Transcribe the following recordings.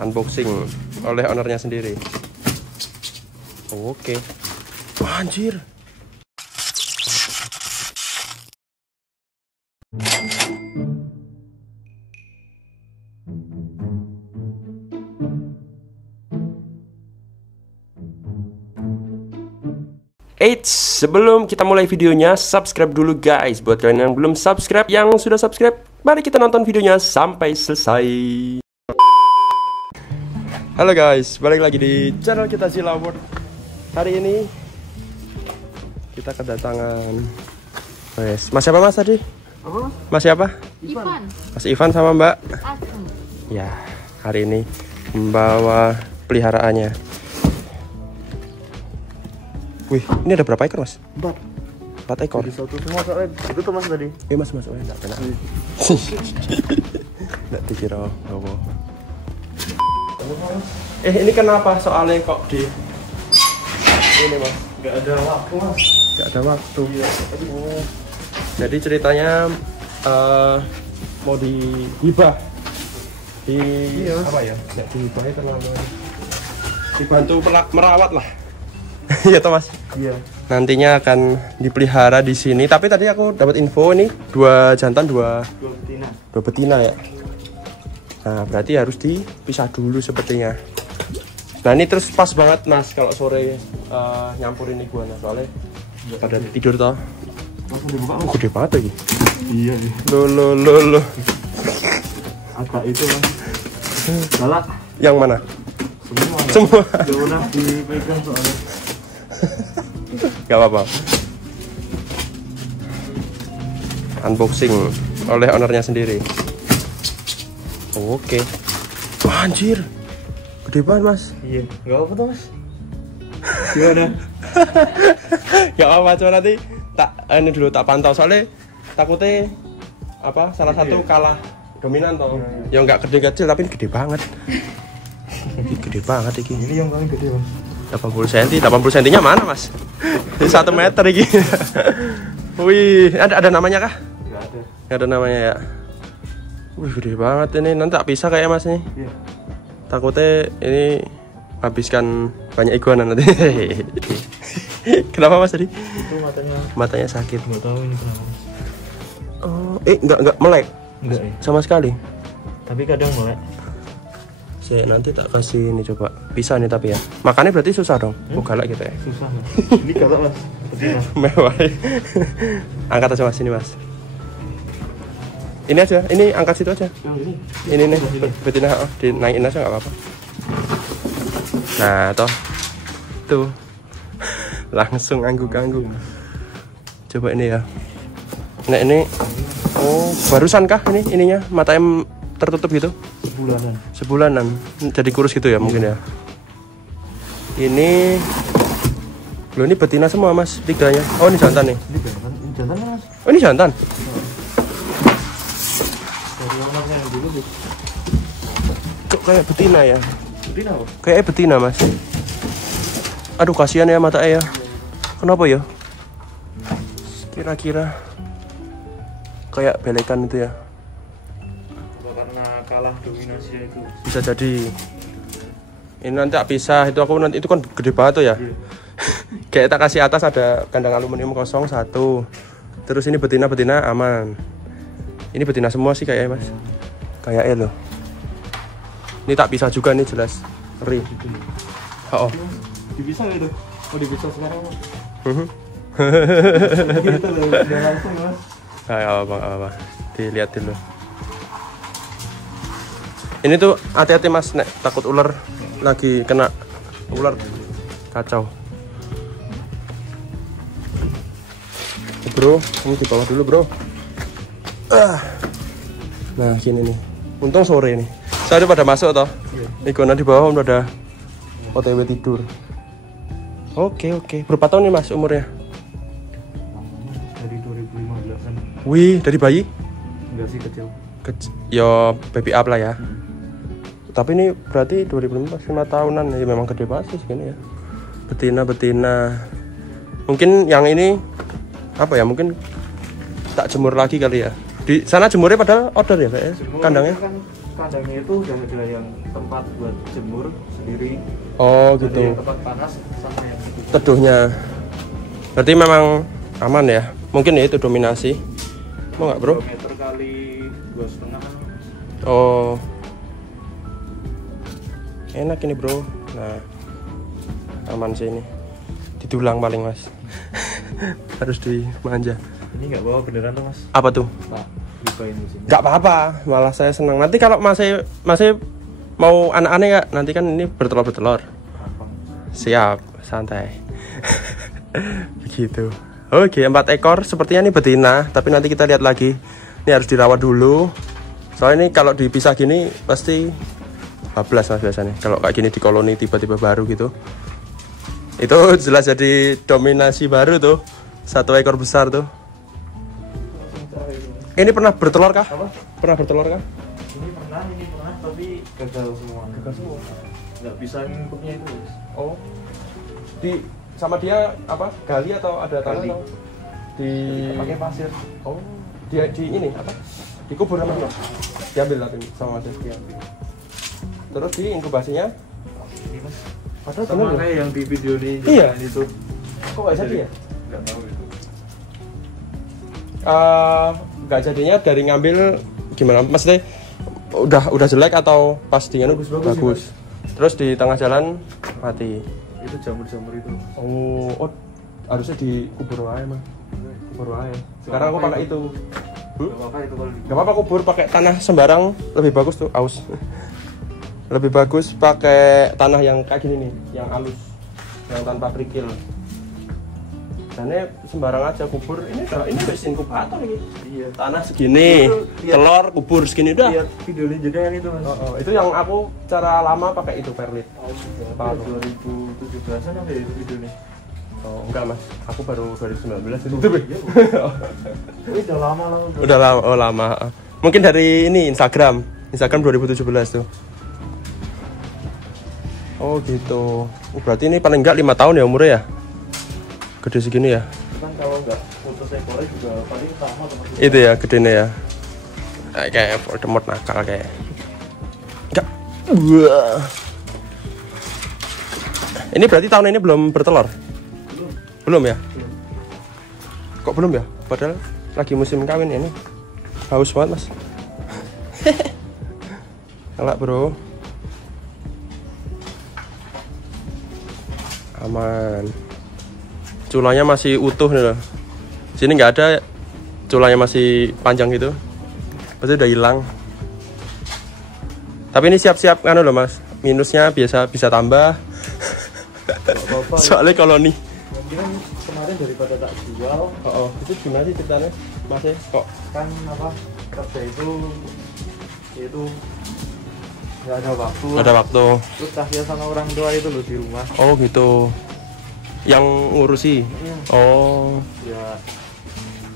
unboxing oleh ownernya sendiri. Oke. Anjir. Eits, sebelum kita mulai videonya, subscribe dulu guys. Buat kalian yang belum subscribe, yang sudah subscribe, mari kita nonton videonya sampai selesai. Halo guys, balik lagi di channel kita Zilla World. Hari ini kita kedatangan Mas siapa mas tadi? Mas siapa? Ivan. Mas Ivan sama Mbak Agung. Ya, hari ini membawa peliharaannya. Wih, ini ada berapa ekor mas? 4 ekor. Jadi satu semua soalnya itu tuh mas tadi. Mas, oh enggak kena. Enggak dikira apa. Ini kenapa soalnya kok di ini mas? Nggak ada waktu mas. Nggak ada waktu. Iya. Jadi ceritanya mau dihibah. Apa ya? Nggak dihibahnya terlalu. Dibantu merawat lah. Iya Thomas. Iya. Nantinya akan dipelihara di sini. Tapi tadi aku dapat info nih, 2 jantan, 2 betina ya. Nah, berarti harus dipisah dulu sepertinya. Nah, ini terus pas banget Mas kalau sore nyampurin iguana soalnya pada tidur toh. Langsung dibuka. Oh, gede banget lagi. Iya. Loh. Agak itu mas. Galak. Yang mana? Semua. Gak pernah dipegang soalnya. Gak apa-apa. Unboxing oleh ownernya sendiri. Oke. Anjir. Gede banget mas. Iya. Gak apa tuh mas. Gimana? Gak apa-apa, cuma nanti ini dulu tak pantau soalnya takutnya apa salah satu kalah dominan toh. Ya nggak gede kecil tapi ini gede banget. Gede banget ini. Ini yang paling gede mas. 80 cm nya mana mas? 1 meter ini. Wih, ada namanya kah? Nggak ada. Nggak ada namanya ya. Wih, gede banget ini. Nanti tak pisah kayak mas nih. Iya. Takutnya ini habiskan banyak iguana nanti. Kenapa mas tadi? Itu Matanya sakit. nggak tahu ini kenapa mas. Oh, nggak melek Enggak ya. sama sekali. Tapi kadang melek. Saya nanti tak kasih ini coba pisah nih tapi ya. Makannya berarti susah dong. Oh galak gitu ya. Susah mas. Ini galak mas. Betina. Mewah. Angkat aja mas ini mas. Ini aja, ini angkat situ aja. Yang ini. Ini nih betina, dinaikin aja nggak apa-apa. Nah toh, tuh langsung angguk-angguk. Coba ini ya. Nah ini, oh barusan kah ini ininya matanya tertutup gitu? Sebulanan. Jadi kurus gitu ya mungkin ya. Ini, loh ini betina semua mas, 3-nya. Oh ini jantan nih. Ini jantan mas. Oh ini jantan. Dari anaknya yang dulu sih. Kok kayak betina ya? Betina apa? Kayak betina mas. Aduh kasihan ya mata ya. Kenapa ya? Kira-kira kayak belekan itu ya. Karena kalah dominasinya itu. Bisa jadi. Ini nanti tak pisah. Itu aku nanti itu kan gede banget tuh ya. Iya. Kayak tak kasih atas ada kandang aluminium kosong 1. Terus ini betina aman. Ini betina semua sih kayaknya mas. Kayaknya loh. Ini tak pisah juga nih jelas. Ngeri. Oh. Dipisah gitu. Oh dipisah sekarang mas. Gitu loh. Udah langsung mas. Apa. Dilihat dulu. Ini tuh hati-hati mas, nek takut ular lagi kena ular kacau. Bro, ini di bawah dulu bro. Nah gini nih. Untung sore nih. Saya pada masuk toh. Iguana di bawah udah OTW tidur. Oke. Berapa tahun nih mas umurnya? Dari 2015an. Wih, dari bayi? Enggak sih kecil. Yo baby up lah ya. Tapi ini berarti 2015 5 tahunan ya, memang gede banget sih segini ya. Betina. Mungkin yang ini apa ya? Mungkin tak jemur lagi kali ya. Di sana jemurnya padahal order ya kayaknya kandangnya. Kan kandangnya itu udah ada yang tempat buat jemur sendiri. Oh Ada gitu. yang tempat panas sama yang itu. Teduhnya. Berarti memang aman ya. Mungkin ya itu dominasi. Mau nggak bro? 2 meter kali 2,5 kan. Oh. Enak ini bro. Nah. Aman sih ini. Didulang paling mas. Harus dimanja. Ini nggak bawa beneran tuh mas? Apa tuh? Pak, dibawain di sini. Nggak apa-apa. Malah saya senang. Nanti kalau masih mau anak-anak ya, nanti kan ini bertelur-bertelur. Gampang. Siap, santai. Begitu. Oke, 4 ekor. Sepertinya ini betina, tapi nanti kita lihat lagi. Ini harus dirawat dulu. Soalnya ini kalau dipisah gini pasti bablas mas biasanya. Kalau kayak gini di koloni tiba-tiba baru gitu. Itu jelas jadi dominasi baru tuh. 1 ekor besar tuh. Ini pernah bertelur kah? Apa? Pernah bertelur kah? Ini pernah, tapi gagal semua. Gagal semua. Nggak bisa ngikutnya itu mas. Oh. Di sama dia apa? Gali atau ada tanah? Gali. Atau di Pakai pasir. Oh, dia di ini apa? Dikubur sama mas? Diambil tapi sama mas. Diambil. Terus di inkubasinya? Ini mas. Padahal Sama bener ya? kayak yang di video ini. Iya. jangan itu. Kok nggak jadi ya? Nggak tahu itu. Nggak jadinya dari ngambil gimana? Maksudnya udah jelek atau pas di anu Bagus. Terus di tengah jalan mati. Itu jamur-jamur itu. Oh, harusnya dikubur aja mah. Kubur aja. Sekarang aku pakai itu. Nggak apa-apa itu kalau Gak apa-apa kubur pakai tanah sembarang lebih bagus tuh aus. Lebih bagus pakai tanah yang kayak gini nih, yang halus, yang tanpa kerikil. Karena sembarang aja kubur ini mesin inkubator ini. Iya. Tanah segini, Itu, lihat. telur kubur segini udah. Lihat videonya juga yang itu mas. Itu yang aku cara lama pakai itu perlit. Oh, sudah. Baru. 2017an apa ya itu videonya? Oh enggak mas, aku baru 2019 itu. Oh, udah lama lah. Udah lama, oh lama. Mungkin dari ini Instagram 2017 tuh. Oh gitu. Berarti ini paling enggak 5 tahun ya umurnya ya? Gede segini ya? Kan kalau nggak putus ekornya juga paling sama teman. Itu ya gedenya ya. Kayak Voldemort nakal kayak. Enggak. Wah. Ini berarti tahun ini belum bertelur? Belum ya? Kok belum ya? Padahal lagi musim kawin ya ini. Haus banget mas. Ngelak bro. Aman. Culanya masih utuh nih loh. Sini nggak ada, culanya masih panjang gitu. Pasti udah hilang. Tapi ini siap-siap kan loh mas. Minusnya biasa bisa tambah. Soalnya koloni. Mungkin kemarin daripada tak jual. Oh, itu gimana sih ceritanya? Mas kok Kan apa kerja itu nggak ada waktu. nggak ada waktu? Terus kasihan sama orang tua itu loh di rumah. Oh gitu. Yang ngurusi. Iya. Oh. Ya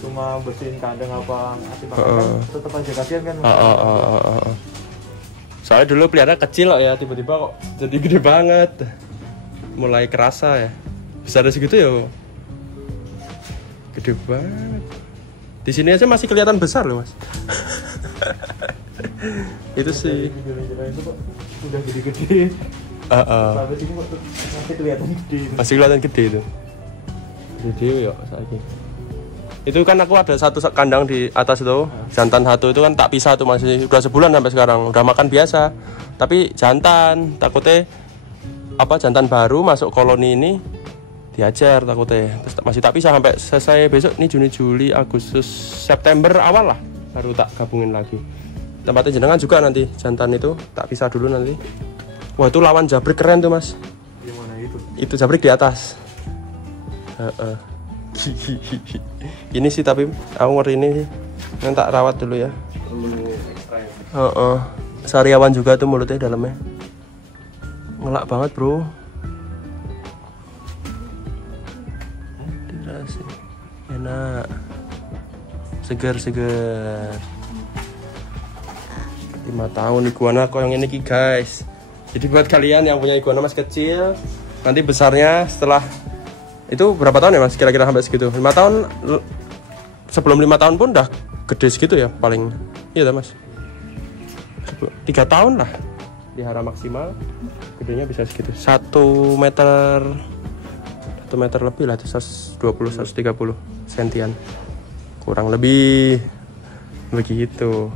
cuma bersihin kandang apa ngasih makan kan tetap aja kasihan kan. Soalnya dulu pelihara kecil kok ya, tiba-tiba kok jadi gede banget. Mulai kerasa ya. Besar segitu ya. Gede banget. Di sini aja masih kelihatan besar loh, Mas. Itu sih. Video-video itu kok udah gede-gede. Sampai sini kok masih kelihatan gede. Masih kelihatan gede itu. Gede ya saiki. Itu kan aku ada satu kandang di atas itu, jantan satu itu kan tak pisah tuh masih udah sebulan sampai sekarang, udah makan biasa. Tapi jantan, takutnya apa jantan baru masuk koloni ini diajar takutnya. Terus masih tak pisah sampai selesai besok nih Juni, Juli, Agustus, September awal lah baru tak gabungin lagi. Tempatnya jenengan juga nanti jantan itu tak pisah dulu nanti. Wah itu lawan jabrik keren tuh mas. Yang mana itu? Itu jabrik di atas. Ini sih tapi aku ngeri ini sih. Yang tak rawat dulu ya. Perlu ekstra ya. Sariawan juga tuh mulutnya dalamnya. Ngelak banget bro. Dirasa enak. Segar-segar. 5 tahun iguana kok yang ini ki guys. Jadi buat kalian yang punya iguana masih kecil, nanti besarnya setelah itu berapa tahun ya mas? Kira-kira sampai segitu? 5 tahun. Sebelum 5 tahun pun udah gede segitu ya paling. Iya mas. 3 tahun lah pelihara maksimal. Gedenya bisa segitu 1 meter lebih lah, 120-130 sentian kurang lebih begitu.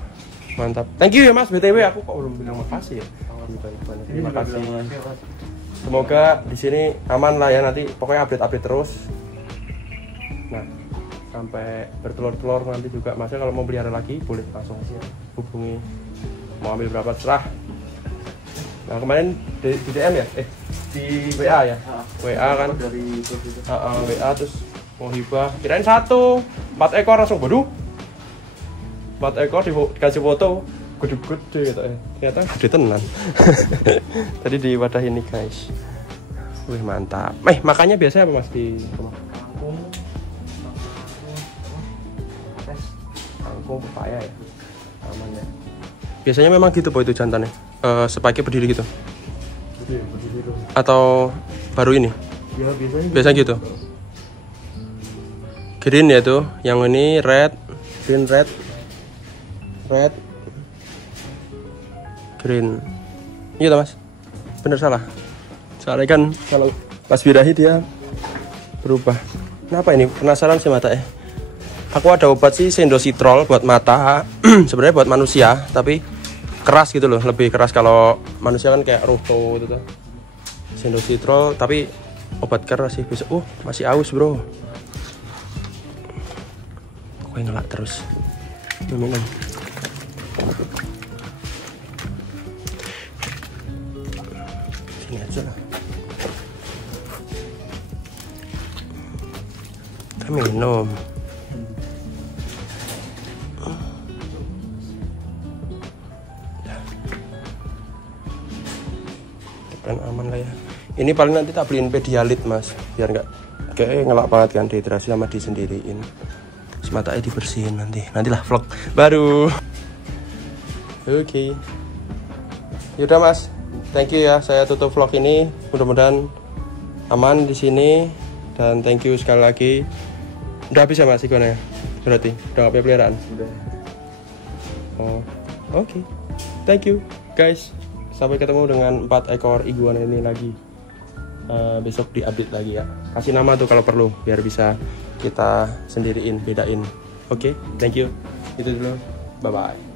Mantap, thank you ya Mas. BTW aku kok belum bilang makasih ya. Terima kasih. Semoga di sini aman lah ya, nanti pokoknya update terus. Nah, sampai bertelur-telur nanti juga Masnya kalau mau pelihara lagi boleh langsung hubungi, mau ambil berapa terserah. Nah kemarin di DM ya, di WA ya, WA kan dari WA terus mau hibah, kirain 4 ekor langsung, waduh 4 ekor dikasih foto gede-gede gitu ya, ternyata gede tenan. Tadi di wadah ini guys. Wih mantap. Makannya biasanya apa Mas di rumah? Kangkung, pepaya ya, aman ya. Biasanya memang gitu itu jantannya, spike berdiri gitu. Berdiri atau baru ini? Ya biasanya gitu. Green ya tuh, yang ini red, green red, green. Iya Mas, bener salah. Soalnya kan kalau pas birahi dia berubah. Kenapa ini? Penasaran sih mata ya. Aku ada obat sih sendositrol buat mata. Sebenarnya buat manusia, tapi keras gitu loh, lebih keras. Kalau manusia kan kayak Ruto gitu tuh. Sendositrol tapi obat keras sih bisa. Masih aus bro. Kok ngelak terus. Minum. Sini aja lah. Kita minum. Aman lah ya. Ini paling nanti tak beliin Pedialit Mas, biar nggak kayak ngelak banget kan, dehidrasi sama disendiriin. Matanya dibersihin nantilah vlog baru. Oke. Yaudah Mas, thank you ya. Saya tutup vlog ini. Mudah-mudahan aman di sini dan thank you sekali lagi. Udah habis ya Mas ikonnya? Berarti udah nggak punya peliharaan? Udah. Oh, oke. Thank you guys. Sampai ketemu dengan 4 ekor iguana ini lagi. Besok diupdate lagi ya. Kasih nama tuh kalau perlu biar bisa kita sendiriin, bedain. Oke, thank you. Itu dulu. Bye bye.